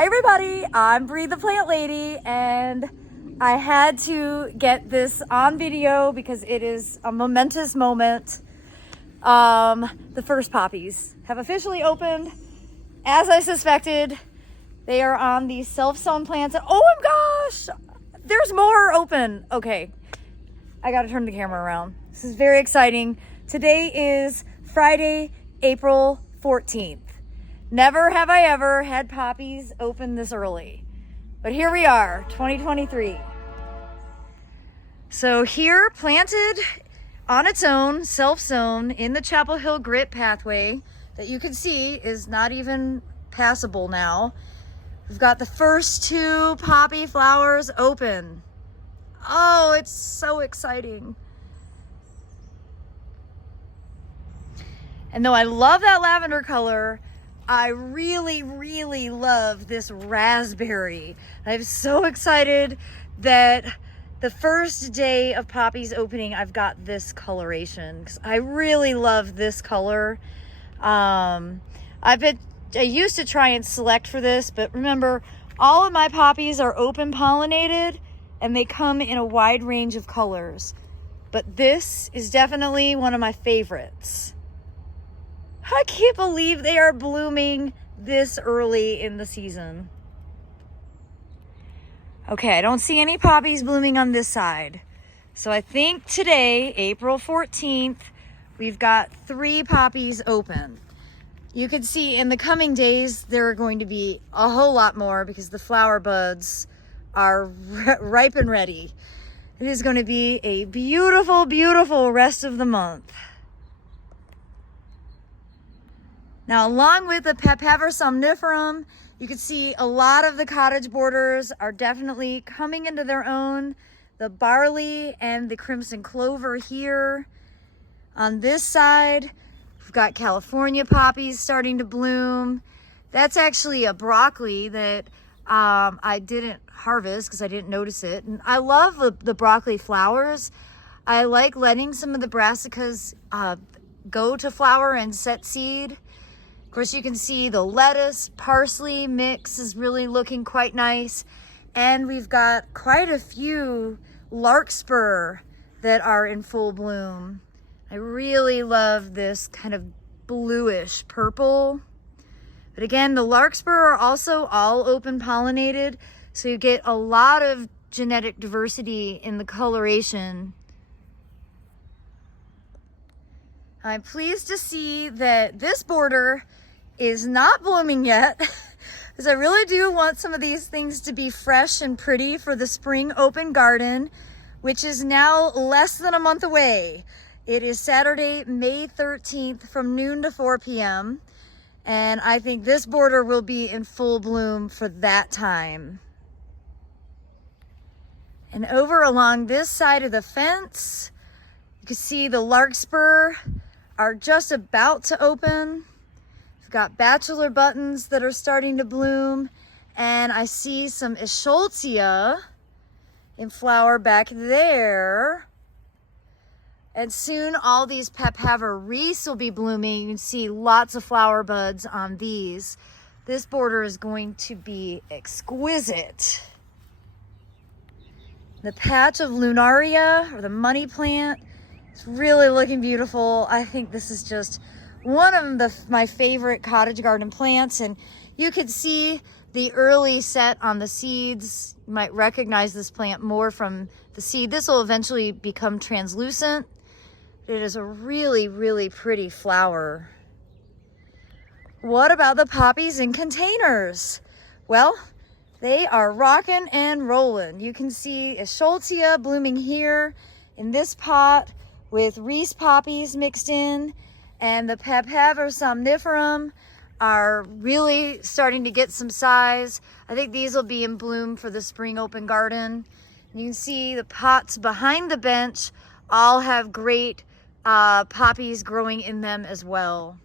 Hi everybody, I'm Bree the Plant Lady, and I had to get this on video because it is a momentous moment. The first poppies have officially opened. As I suspected, they are on these self-sown plants. Oh my gosh, there's more open. Okay, I gotta turn the camera around. This is very exciting. Today is Friday, April 14th. Never have I ever had poppies open this early, but here we are, 2023. So here, planted on its own, self-sown in the Chapel Hill grit pathway that you can see is not even passable now. We've got the first two poppy flowers open. Oh, it's so exciting. And though I love that lavender color, I really, really love this raspberry. I'm so excited that the first day of poppies opening, I've got this coloration because I really love this color. I used to try and select for this, but remember, all of my poppies are open pollinated and they come in a wide range of colors. But this is definitely one of my favorites. I can't believe they are blooming this early in the season. Okay, I don't see any poppies blooming on this side. So I think today, April 14th, we've got 3 poppies open. You can see in the coming days, there are going to be a whole lot more because the flower buds are ripe and ready. It is going to be a beautiful, beautiful rest of the month. Now, along with the Papaver somniferum, you can see a lot of the cottage borders are definitely coming into their own. The barley and the crimson clover here. On this side, we've got California poppies starting to bloom. That's actually a broccoli that I didn't harvest because I didn't notice it. And I love the broccoli flowers. I like letting some of the brassicas go to flower and set seed. Of course, you can see the lettuce, parsley mix is really looking quite nice. And we've got quite a few Larkspur that are in full bloom. I really love this kind of bluish purple. But again, the Larkspur are also all open pollinated, so you get a lot of genetic diversity in the coloration. I'm pleased to see that this border is not blooming yet, because I really do want some of these things to be fresh and pretty for the spring open garden, which is now less than a month away. It is Saturday, May 13th from noon to 4 p.m. And I think this border will be in full bloom for that time. And over along this side of the fence, you can see the Larkspur are just about to open. We've got bachelor buttons that are starting to bloom, and I see some Solzia in flower back there. And soon all these Papaver wreaths will be blooming. You can see lots of flower buds on these. This border is going to be exquisite. The patch of Lunaria, or the money plant, it's really looking beautiful. I think this is just one of my favorite cottage garden plants, and you can see the early set on the seeds. You might recognize this plant more from the seed. This will eventually become translucent. It is a really, really pretty flower. What about the poppies in containers? Well, they are rocking and rolling. You can see a Solzia blooming here in this pot with Reese poppies mixed in, and the Papaver somniferum are really starting to get some size. I think these will be in bloom for the spring open garden. You can see the pots behind the bench all have great poppies growing in them as well.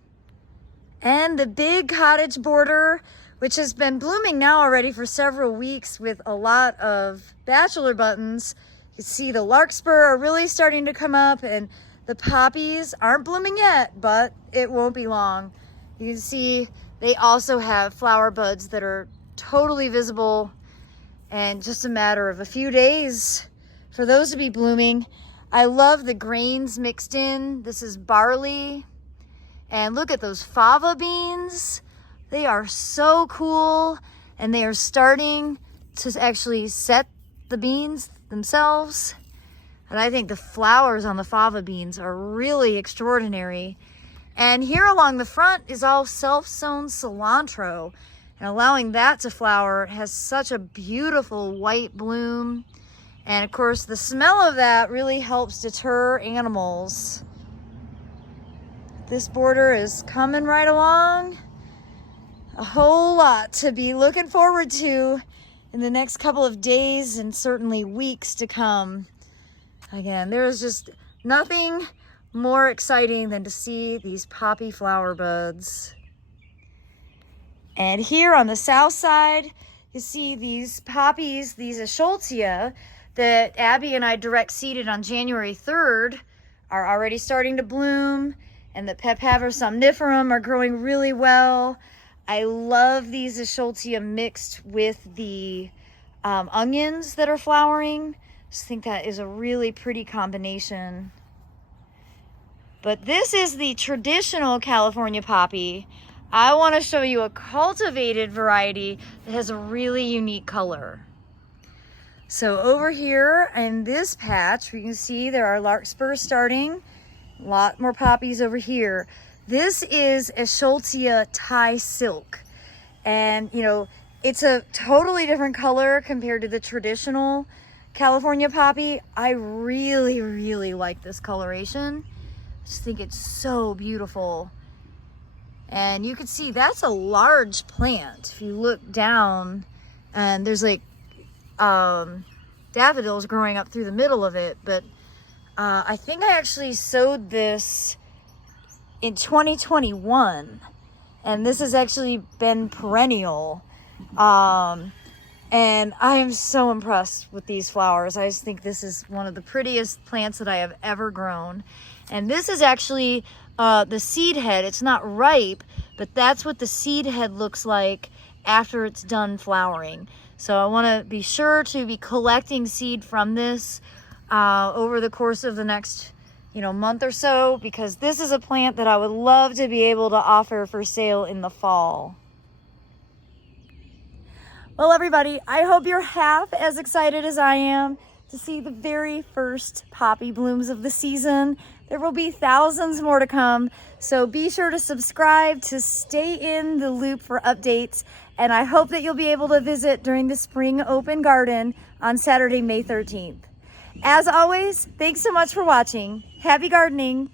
And the big cottage border, which has been blooming now already for several weeks with a lot of bachelor buttons. You can see the Larkspur are really starting to come up, and the poppies aren't blooming yet, but it won't be long. You can see they also have flower buds that are totally visible, and just a matter of a few days for those to be blooming. I love the grains mixed in. This is barley, and look at those fava beans. They are so cool, and they are starting to actually set the beans themselves. And I think the flowers on the fava beans are really extraordinary. And here along the front is all self-sown cilantro, and allowing that to flower has such a beautiful white bloom. And of course, the smell of that really helps deter animals. This border is coming right along. A whole lot to be looking forward to in the next couple of days and certainly weeks to come. Again, there is just nothing more exciting than to see these poppy flower buds. And here on the south side, you see these poppies, these Solzia that Abby and I direct seeded on January 3rd are already starting to bloom, and the Pephaver somniferum are growing really well. I love these Solzia mixed with the onions that are flowering. I just think that is a really pretty combination. But this is the traditional California poppy. I want to show you a cultivated variety that has a really unique color. So over here in this patch, we can see there are larkspurs starting. A lot more poppies over here. This is a Solzia Thai silk. And, you know, it's a totally different color compared to the traditional California poppy. I really, really like this coloration. I just think it's so beautiful. And you can see that's a large plant. If you look down, and there's like daffodils growing up through the middle of it. But I think I actually sowed this in 2021, and this has actually been perennial. And I am so impressed with these flowers. I just think this is one of the prettiest plants that I have ever grown. And this is actually the seed head. It's not ripe, but that's what the seed head looks like after it's done flowering. So I want to be sure to be collecting seed from this over the course of the next month or so, because this is a plant that I would love to be able to offer for sale in the fall. Well, everybody, I hope you're half as excited as I am to see the very first poppy blooms of the season. There will be thousands more to come, so be sure to subscribe to stay in the loop for updates, and I hope that you'll be able to visit during the Spring Open Garden on Saturday, May 13th. As always, thanks so much for watching. Happy gardening.